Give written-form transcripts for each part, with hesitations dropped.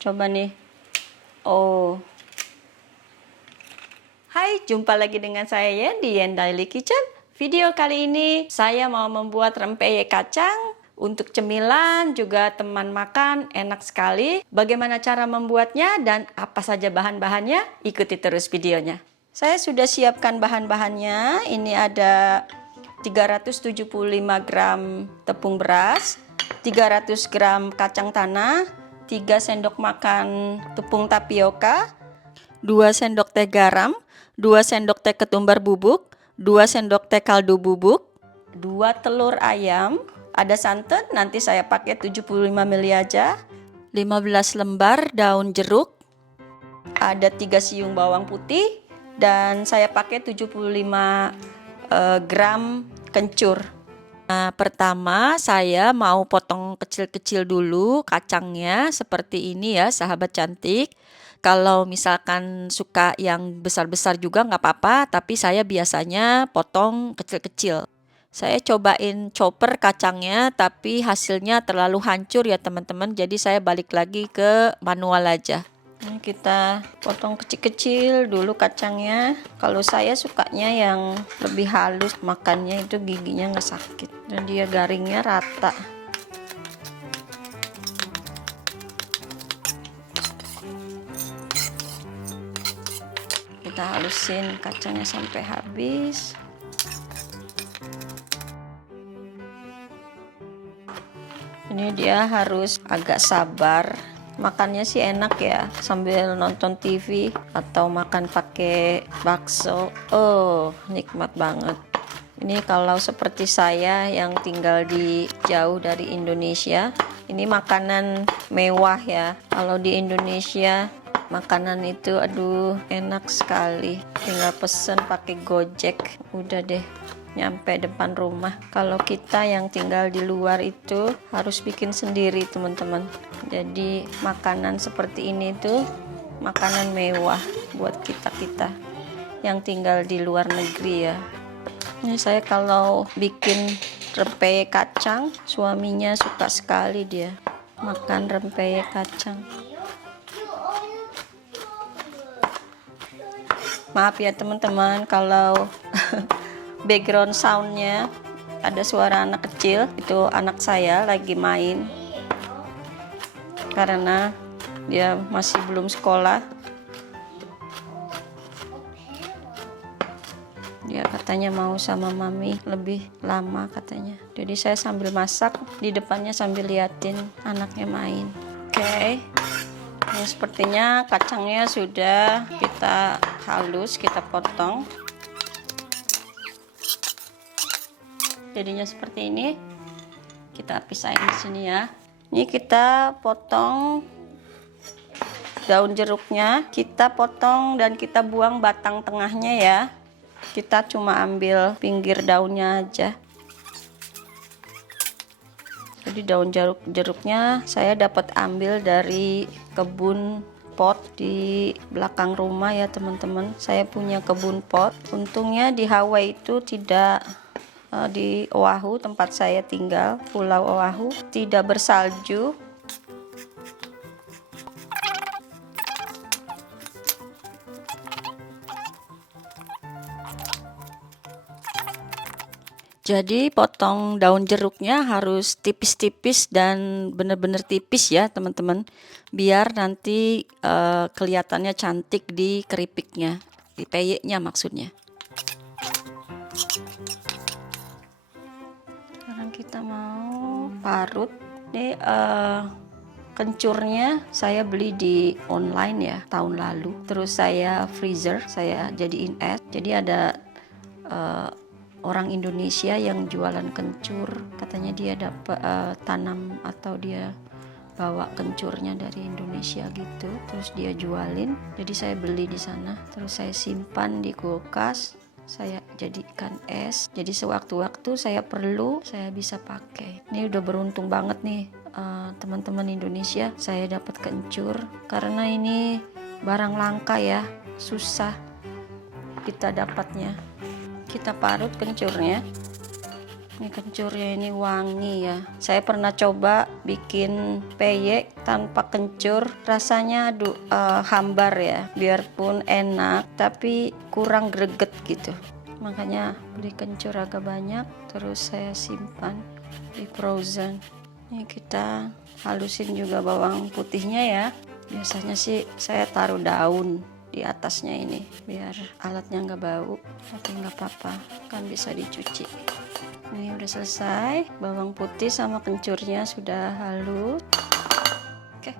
Coba nih. Oh. Hai, jumpa lagi dengan saya Yen di Yen Daily Kitchen. Video kali ini saya mau membuat rempeyek kacang untuk cemilan, juga teman makan, enak sekali. Bagaimana cara membuatnya dan apa saja bahan-bahannya? Ikuti terus videonya. Saya sudah siapkan bahan-bahannya. Ini ada 375 gram tepung beras, 300 gram kacang tanah, 3 sendok makan tepung tapioka, 2 sendok teh garam, 2 sendok teh ketumbar bubuk, 2 sendok teh kaldu bubuk, 2 telur ayam, ada santan, nanti saya pakai 75 ml aja, 15 lembar daun jeruk, ada 3 siung bawang putih, dan saya pakai 75 gram kencur. Nah, pertama saya mau potong kecil-kecil dulu kacangnya seperti ini ya, sahabat cantik. Kalau misalkan suka yang besar-besar juga nggak apa-apa, tapi saya biasanya potong kecil-kecil. Saya cobain chopper kacangnya, tapi hasilnya terlalu hancur ya teman-teman. Jadi saya balik lagi ke manual aja. Ini kita potong kecil-kecil dulu kacangnya. Kalau saya sukanya yang lebih halus, makannya itu giginya nggak sakit. Dan dia garingnya rata. Kita halusin kacangnya sampai habis. Ini dia harus agak sabar. Makannya sih enak ya, sambil nonton TV atau makan pakai bakso. Oh, nikmat banget. Ini kalau seperti saya yang tinggal di jauh dari Indonesia, ini makanan mewah ya. Kalau di Indonesia makanan itu aduh enak sekali, tinggal pesen pakai Gojek udah deh nyampe depan rumah. Kalau kita yang tinggal di luar itu harus bikin sendiri teman-teman. Jadi makanan seperti ini tuh makanan mewah buat kita yang tinggal di luar negeri ya. Ini saya kalau bikin rempeyek kacang, suaminya suka sekali dia makan rempeyek kacang. Maaf ya teman-teman kalau background soundnya ada suara anak kecil, itu anak saya lagi main karena dia masih belum sekolah. Dia katanya mau sama mami lebih lama katanya, jadi saya sambil masak di depannya sambil liatin anaknya main. Oke. Ini sepertinya kacangnya sudah kita halus, kita potong. Jadinya seperti ini. Kita pisahin di sini ya. Ini kita potong daun jeruknya, kita potong dan kita buang batang tengahnya ya. Kita cuma ambil pinggir daunnya aja. Jadi daun jeruknya saya dapat ambil dari kebun pot di belakang rumah ya teman-teman. Saya punya kebun pot. Untungnya di Hawaii itu tidak, di Oahu tempat saya tinggal, Pulau Oahu, tidak bersalju. Jadi potong daun jeruknya harus tipis-tipis dan benar-benar tipis ya teman-teman, biar nanti kelihatannya cantik di keripiknya, di peyeknya maksudnya. Sekarang kita mau parut. Ini kencurnya saya beli di online ya tahun lalu. Terus saya freezer, saya jadiin es. Jadi ada orang Indonesia yang jualan kencur, katanya dia dapat tanam atau dia bawa kencurnya dari Indonesia gitu, terus dia jualin. Jadi saya beli di sana, terus saya simpan di kulkas, saya jadikan es. Jadi sewaktu-waktu saya perlu, saya bisa pakai. Ini udah beruntung banget nih teman-teman Indonesia, saya dapat kencur karena ini barang langka ya, susah kita dapatnya. Kita parut kencurnya. Ini kencurnya ini wangi ya. Saya pernah coba bikin peyek tanpa kencur, rasanya hambar ya. Biarpun enak, tapi kurang greget gitu. Makanya beli kencur agak banyak, terus saya simpan di frozen. Ini kita halusin juga bawang putihnya ya. Biasanya sih saya taruh daun di atasnya ini biar alatnya nggak bau, tapi nggak apa-apa, kan bisa dicuci. Ini udah selesai, bawang putih sama kencurnya sudah halus. Oke.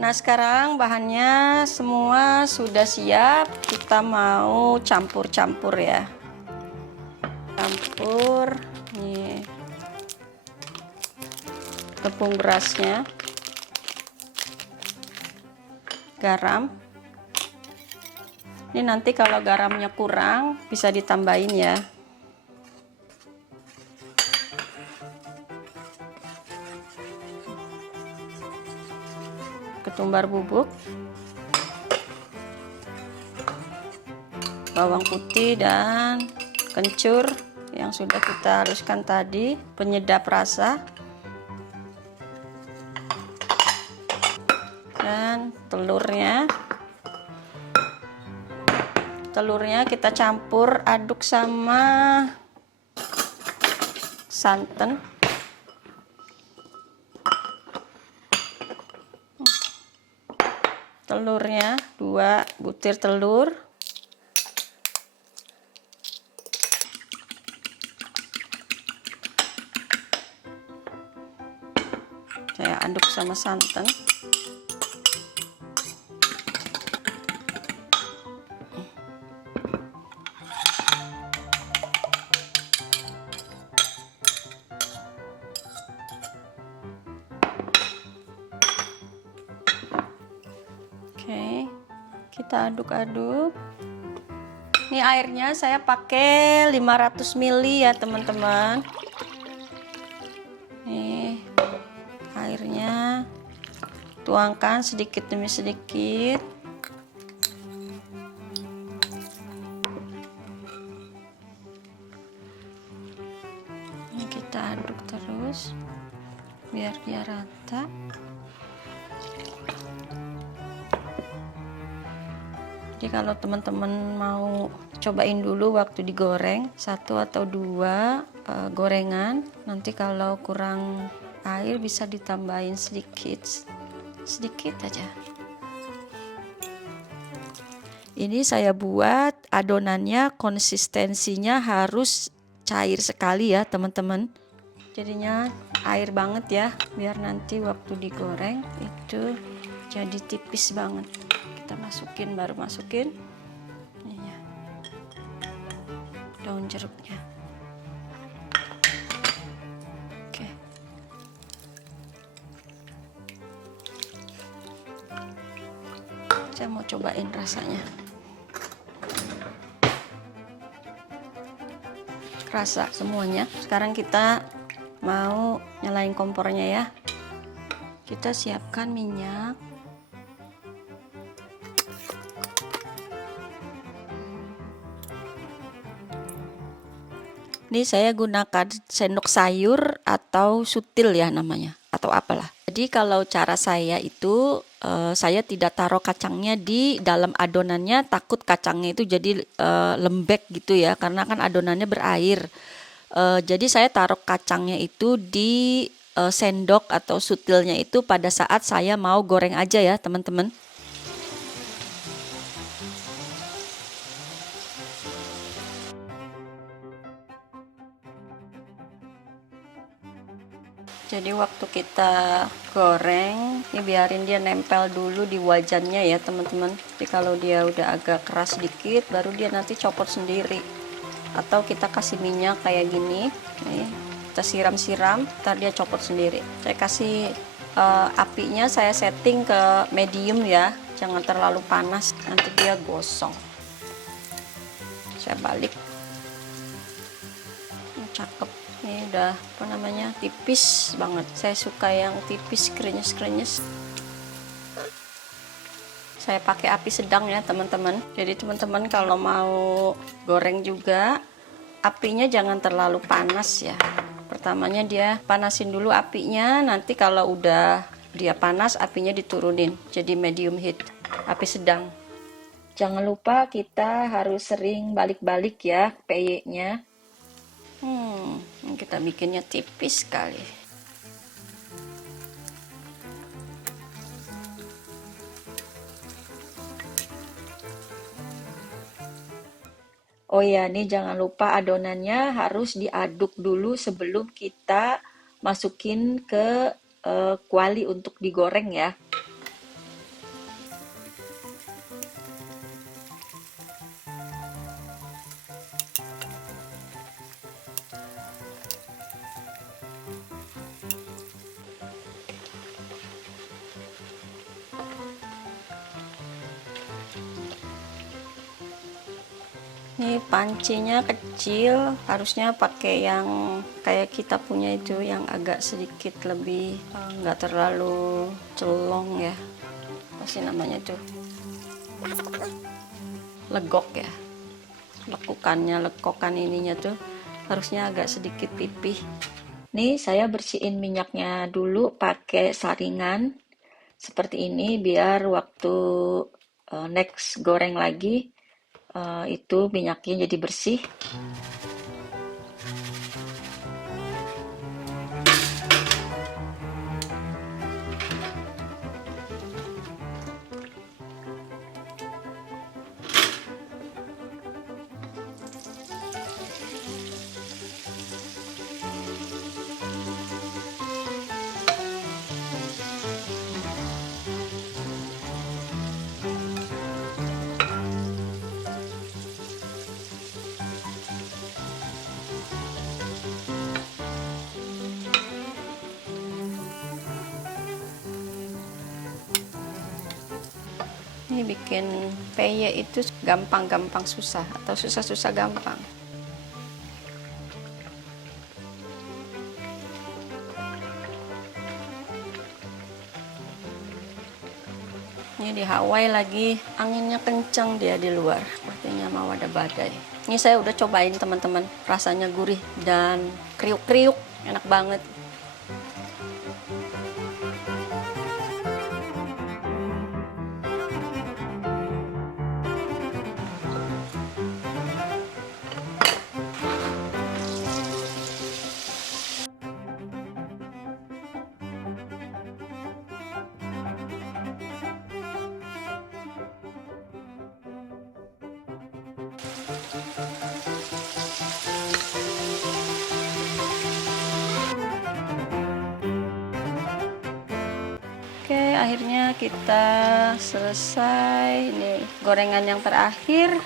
Nah, sekarang bahannya semua sudah siap. Kita mau campur-campur ya. Campur nih tepung berasnya, garam. Ini nanti kalau garamnya kurang bisa ditambahin ya. Ketumbar bubuk, bawang putih dan kencur yang sudah kita haluskan tadi, penyedap rasa, dan telurnya. Telurnya kita campur aduk sama santan. Telurnya 2 butir telur. Saya aduk sama santan. Oke, kita aduk-aduk. Ini airnya saya pakai 500 ml ya teman-teman. Nih airnya tuangkan sedikit demi sedikit. Ini kita aduk terus biar dia rata. Jadi kalau teman-teman mau cobain dulu waktu digoreng 1 atau 2 gorengan, nanti kalau kurang air bisa ditambahin sedikit aja. Ini saya buat adonannya konsistensinya harus cair sekali ya teman-teman. Jadinya air banget ya, biar nanti waktu digoreng itu jadi tipis banget. Kita masukin, baru masukin ini ya, daun jeruknya. Oke. Saya mau cobain rasanya. Rasa semuanya. Sekarang kita mau nyalain kompornya ya. Kita siapkan minyak. Ini saya gunakan sendok sayur atau sutil ya namanya, atau apalah. Jadi kalau cara saya itu saya tidak taruh kacangnya di dalam adonannya, takut kacangnya itu jadi lembek gitu ya, karena kan adonannya berair. Jadi saya taruh kacangnya itu di sendok atau sutilnya itu pada saat saya mau goreng aja ya teman-teman. Jadi waktu kita goreng, ini biarin dia nempel dulu di wajannya ya teman-teman. Jadi kalau dia udah agak keras sedikit, baru dia nanti copot sendiri. Atau kita kasih minyak kayak gini, nih, kita siram-siram, ntar dia copot sendiri. Saya kasih apinya saya setting ke medium ya, jangan terlalu panas, nanti dia gosong. Saya balik. Cakep. Ini udah tipis banget. Saya suka yang tipis, krenyes-krenyes. Saya pakai api sedang ya teman-teman. Jadi teman-teman kalau mau goreng juga apinya jangan terlalu panas ya. Pertamanya dia panasin dulu apinya, nanti kalau udah dia panas apinya diturunin jadi medium heat, api sedang. Jangan lupa kita harus sering balik-balik ya peyeknya. Kita bikinnya tipis sekali. Oh ya, nih jangan lupa adonannya harus diaduk dulu sebelum kita masukin ke kuali untuk digoreng ya. Ini pancinya kecil, harusnya pakai yang kayak kita punya itu yang agak sedikit lebih nggak terlalu celong ya. Apa sih namanya itu? Legok ya. Lekokan ininya tuh harusnya agak sedikit pipih. Nih saya bersihin minyaknya dulu pakai saringan seperti ini biar waktu next goreng lagi itu minyaknya jadi bersih. Ini bikin peyek itu gampang-gampang susah atau susah-susah gampang. Ini di Hawaii lagi anginnya kencang dia di luar, sepertinya mau ada badai. Ini saya udah cobain teman-teman, rasanya gurih dan kriuk-kriuk, enak banget. Oke, akhirnya kita selesai. Ini gorengan yang terakhir.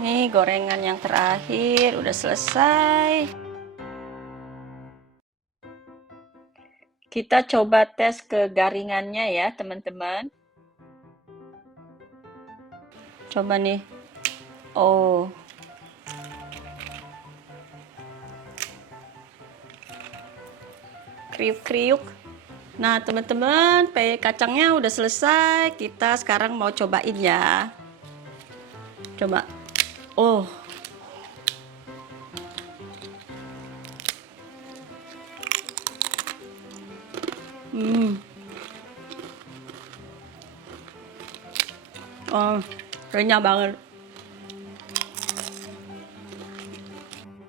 Nih gorengan yang terakhir udah selesai. Kita coba tes kegaringannya ya teman-teman. Coba nih. Oh. Kriuk-kriuk. Nah teman-teman, peyek kacangnya udah selesai. Kita sekarang mau cobain ya. Coba. Oh. Oh, renyah banget.